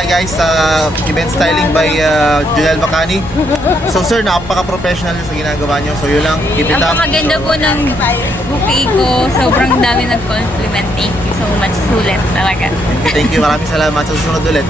hi guys sa event styling by Junel Bacani. So sir, napaka-professional sa ginagawa nyo. So yun lang, keep it up. Ang maganda po ng bouquet ko. Sobrang dami nag-compliment. Thank you so much. Sulit talaga. Thank you, maraming salamat. Sa susunod ulit.